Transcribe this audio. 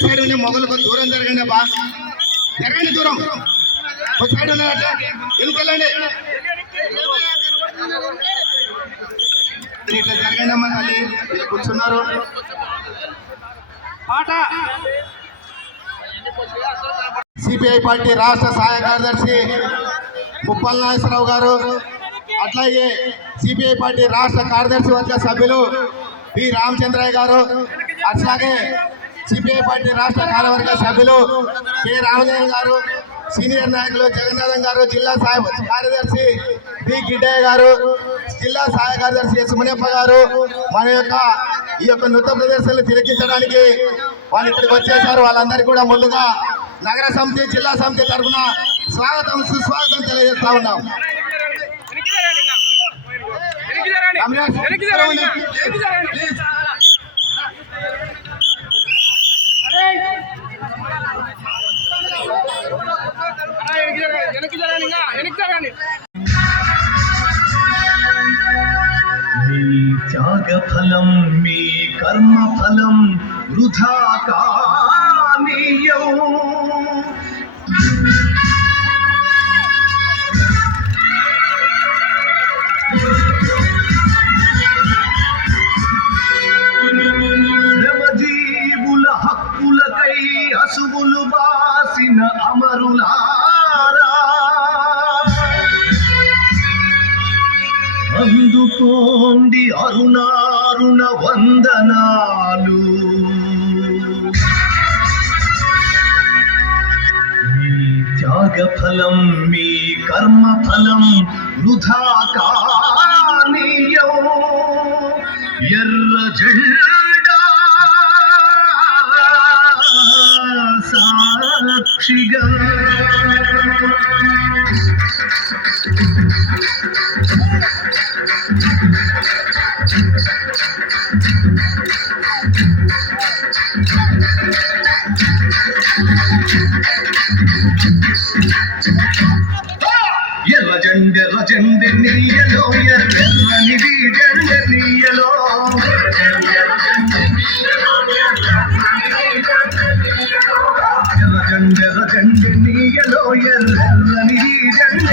Back side ఉన్న మొగలకు దూరం జరగండి అబ్బా. జరగండి దూరం. ఒక సైడ్ ఉన్నట్లే ఎందుకెళ్ళండి ఇట్లా జరగండి అమ్మా తల్లి. కూర్చున్నారు. పాట సిపిఐ పార్టీ రాష్ట్ర సహాయ కార్యదర్శి ముప్పల నాగేశ్వరరావు గారు అట్లాగే సిపిఐ పార్టీ రాష్ట్ర కార్యదర్శి వర్గ సభ్యులు పి రామచంద్రయ్య గారు అట్లాగే సిపిఐ పార్టీ రాష్ట్ర కార్యవర్గ సభ్యులు కె రామదేవ్ గారు సీనియర్ నాయకులు జగన్నాథం గారు జిల్లా సహాయ కార్యదర్శి పి గిడ్డయ్య గారు జిల్లా సహాయ కార్యదర్శి ఎస్ మునియప్ప గారు మన యొక్క ఈ యొక్క నృత్య ప్రదర్శనలు తిలకించడానికి వాళ్ళు ఇక్కడికి వచ్చేసారు వాళ్ళందరికీ కూడా ముందుగా నగర సమితి జిల్లా సమితి తరఫున స్వాగతం సుస్వాగతం తెలియజేస్తా ఉన్నాం. ప్లీజ్. మీ త్యాగ ఫలం మీ కర్మ ఫలం వృధా కానీయం అందుకోండి అరుణారుణ వందనాలు. మీ త్యాగ ఫలం మీ కర్మ ఫలం వృధా కానీయం ఎర్ర జెండా సాక్షిగా. ఎర్ర జెండెర్ర జెండె నీయలో ఎర్రెర్రని వీడెండ నీయలో. ఎర్ర జెండెర్ర జెండె నీయలో ఎర్రెర్రని వీడెండ